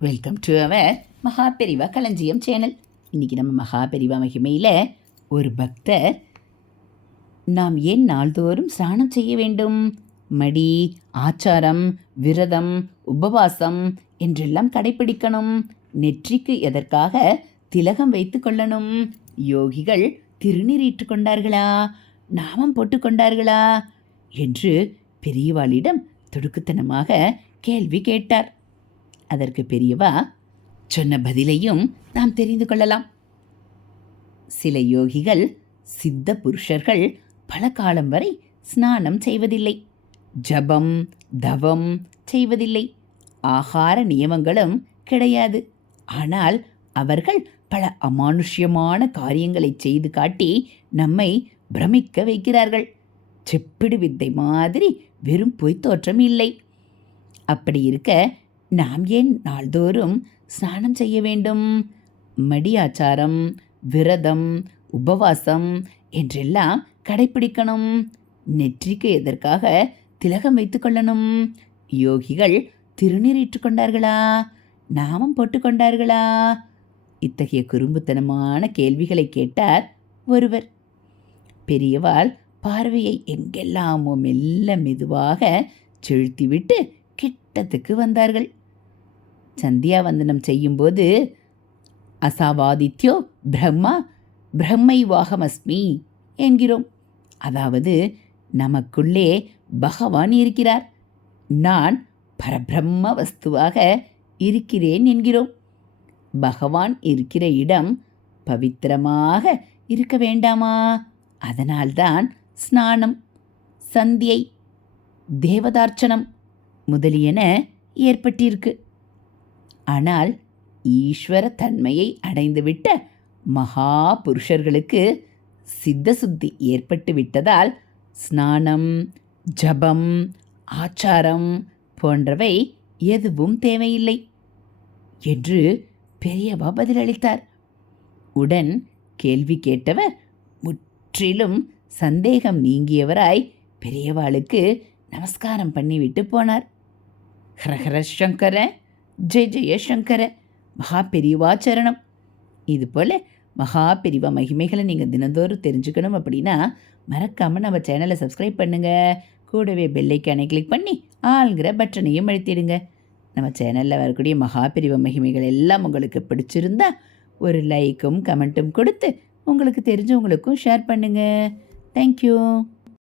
Welcome to our Maha Periyava களஞ்சியம் channel இன்னைக்கு நம்ம மகாபெரிவா மகிமையில் ஒரு பக்தர் நாம் ஏன் நாள்தோறும் ஸ்நானம் செய்ய வேண்டும்? மடி ஆச்சாரம் விரதம் உபவாசம் என்றெல்லாம் கடைபிடிக்கணும் நெற்றிக்கு எதற்காக திலகம் வைத்து கொள்ளணும்? யோகிகள் திருநீரிட்டு கொண்டார்களா? நாமம் போட்டு கொண்டார்களா? என்று பெரியவாளிடம் துடுக்குத்தனமாக கேள்வி கேட்டார். அதற்கு பெரியவா சொன்ன பதிலையும் நாம் தெரிந்து கொள்ளலாம். சில யோகிகள் சித்த புருஷர்கள் பல காலம் வரை ஸ்நானம் செய்வதில்லை ஜபம் தவம் செய்வதில்லை. ஆகார நியமங்களும் கிடையாது. ஆனால் அவர்கள் பல அமானுஷ்யமான காரியங்களை செய்து காட்டி நம்மை பிரமிக்க வைக்கிறார்கள். செப்பிடு வித்தை மாதிரி வெறும் பொய்த்தோற்றம் இல்லை அப்படி இருக்க நாம் ஏன் நாள்தோறும் ஸ்நானம் செய்ய வேண்டும்? மடியாச்சாரம் விரதம் உபவாசம் என்றெல்லாம் கடைப்பிடிக்கணும். நெற்றிக்கு எதற்காக திலகம் வைத்துக்கொள்ளணும் யோகிகள் திருநீரிட்டு கொண்டார்களா? நாமம் போட்டு கொண்டார்களா? இத்தகைய குறும்புத்தனமான கேள்விகளை கேட்டார் ஒருவர். பெரியவாள் பார்வையை எங்கெல்லாமோ மெல்ல மெதுவாக செலுத்திவிட்டு கிட்டத்துக்கு வந்தார்கள். சந்தியாவந்தனம் செய்யும்போது அசாவாதித்யோ பிரம்மா பிரம்மைவாகமஸ்மி என்கிறோம். அதாவது நமக்குள்ளே பகவான் இருக்கிறார். நான் பரபிரம்ம வஸ்துவாக இருக்கிறேன் என்கிறோம். பகவான் இருக்கிற இடம் பவித்திரமாக இருக்க வேண்டாமா? அதனால்தான் ஸ்நானம் சந்தியை தேவதார்ச்சனம் முதலியன ஏற்பட்டிருக்கு. ஆனால் ஈஸ்வர தன்மையை அடைந்துவிட்ட மகா புருஷர்களுக்கு சித்த சுத்தி ஏற்பட்டு விட்டதால் ஸ்நானம் ஜபம் ஆச்சாரம் போன்றவை எதுவும் தேவையில்லை என்று பெரியவா பதிலளித்தார். உடன் கேள்வி கேட்டவர் முற்றிலும் சந்தேகம் நீங்கியவராய் பெரியவாளுக்கு நமஸ்காரம் பண்ணிவிட்டு போனார். ஹரஹர சங்கர ஜெய ஜெயசங்கர மகா பெரியவா சரணம். இது போல் மகா பெரிவா மகிமைகளை நீங்கள் தினந்தோறும் தெரிஞ்சுக்கணும் அப்படின்னா மறக்காமல் நம்ம சேனலை சப்ஸ்கிரைப் பண்ணுங்கள் கூடவே பெல்லைக்கானை கிளிக் பண்ணி ஆளுங்கிற பட்டனையும் அழுத்திடுங்க. நம்ம சேனலில் வரக்கூடிய மகா பெரியவா மகிமைகள் எல்லாம் உங்களுக்கு பிடிச்சிருந்தா ஒரு லைக்கும் கமெண்ட்டும் கொடுத்து உங்களுக்கு தெரிஞ்சவங்களுக்கும் ஷேர் பண்ணுங்கள் தேங்க்யூ